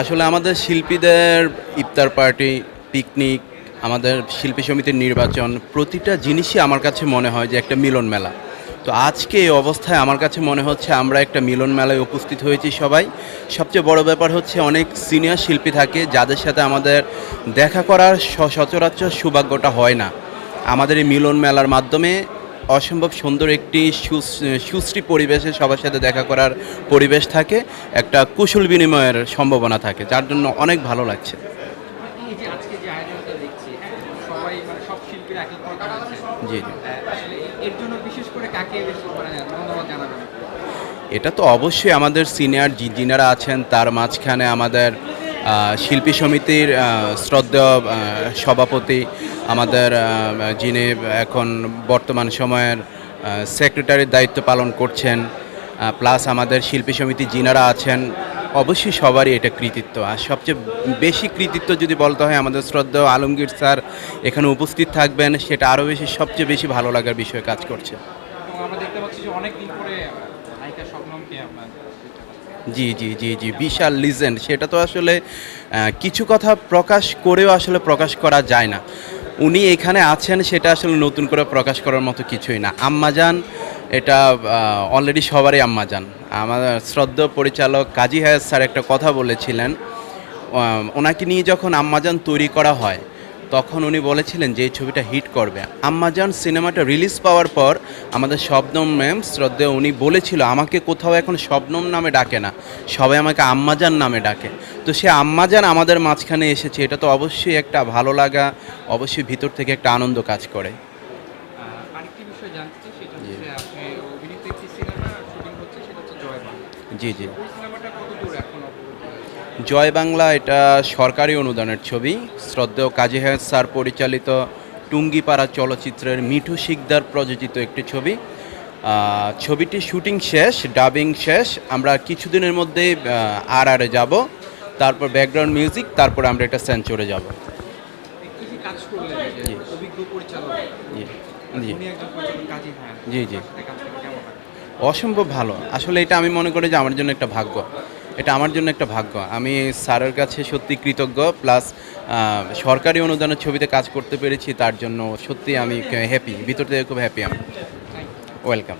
আসলে আমাদের শিল্পীদের ইফতার পার্টি, পিকনিক, আমাদের শিল্পী সমিতির নির্বাচন, প্রতিটা জিনিসই আমার কাছে মনে হয় যে একটা মিলন মেলা। তো আজকে এই অবস্থায় আমার কাছে মনে হচ্ছে আমরা একটা মিলন মেলায় উপস্থিত হয়েছি সবাই। সবচেয়ে বড় ব্যাপার হচ্ছে অনেক সিনিয়র শিল্পী থাকে যাদের সাথে আমাদের দেখা করার সচরাচর সৌভাগ্যটা হয় না। আমাদের এই মিলন মেলার মাধ্যমে অসম্ভব সুন্দর একটি সুশ্রী পরিবেশে সবার সাথে দেখা করার পরিবেশ থাকে একটা কুশল বিনিময়ের সম্ভাবনা থাকে যার জন্য অনেক ভালো লাগছে। এই যে আজকে যে আয়োজনটা দেখছি একদম সবাই মানে জি মানে এটা তো অবশ্যই আমাদের সিনিয়র যিনারা আছেন তার মাঝখানে আমাদের শিল্পী সমিতির আহ, শ্রদ্ধেয় সভাপতি আমাদের যিনি এখন বর্তমান সময়ের সেক্রেটারির দায়িত্ব পালন করছেন প্লাস আমাদের শিল্পী সমিতি যিনারা আছেন অবশ্যই সবারই এটা কৃতিত্ব। আর সবচেয়ে বেশি কৃতিত্ব যদি বলতে হয় আমাদের শ্রদ্ধা আলমগীর স্যার এখানে উপস্থিত থাকবেন সেটা আরও বেশি সবচেয়ে বেশি ভালো লাগার বিষয়ে কাজ করছে। জি জি জি জি বিশাল লিজেন্ড সেটা তো আসলে কিছু কথা প্রকাশ করেও আসলে প্রকাশ করা যায় না। উনি এখানে আছেন সেটা আসলে নতুন করে প্রকাশ করার মতো কিছুই না। আম্মাজান এটা অলরেডি সবারই আম্মাজান আমার শ্রদ্ধ পরিচালক কাজী হায়াত স্যার একটা কথা বলেছিলেন ওনাকে নিয়ে যখন আম্মাজান তৈরি করা হয় তখন উনি বলেছিলেন যে এই ছবিটা হিট করবে। আম্মাজান সিনেমাটা রিলিজ পাওয়ার পর আমাদের শবনম ম্যাম শ্রদ্ধেয় উনি বলেছিল আমাকে কোথাও এখন শবনম নামে ডাকে না সবাই আমাকে আম্মাজান নামে ডাকে। তো সে আম্মাজান আমাদের মাঝখানে এসেছে এটা তো অবশ্যই একটা ভালো লাগা অবশ্যই ভিতর থেকে একটা আনন্দ কাজ করে। জি। জি জয় বাংলা এটা সরকারি অনুদানের ছবি। শ্রদ্ধেয় কাজী হায়াত স্যার পরিচালিত টুঙ্গিপাড়া চলচ্চিত্রের মিঠু শিকদার প্রযোজিত একটি ছবি। ছবিটি শুটিং শেষ ডাবিং শেষ। আমরা কিছুদিনের মধ্যেই আর আরে যাব। তারপর ব্যাকগ্রাউন্ড মিউজিক তারপর আমরা একটা সেঞ্চুরে যাব। জি। জি। অসম্ভব ভালো। আসলে এটা আমি মনে করি যে আমার জন্য একটা ভাগ্য। এটা আমার জন্য একটা ভাগ্য। আমি স্যারের কাছে সত্যি কৃতজ্ঞ, প্লাস সরকারি অনুদানের ছবিতে কাজ করতে পেরেছি, তার জন্য সত্যি আমি হ্যাপি ভিতর থেকে খুব হ্যাপি আমি। ওয়েলকাম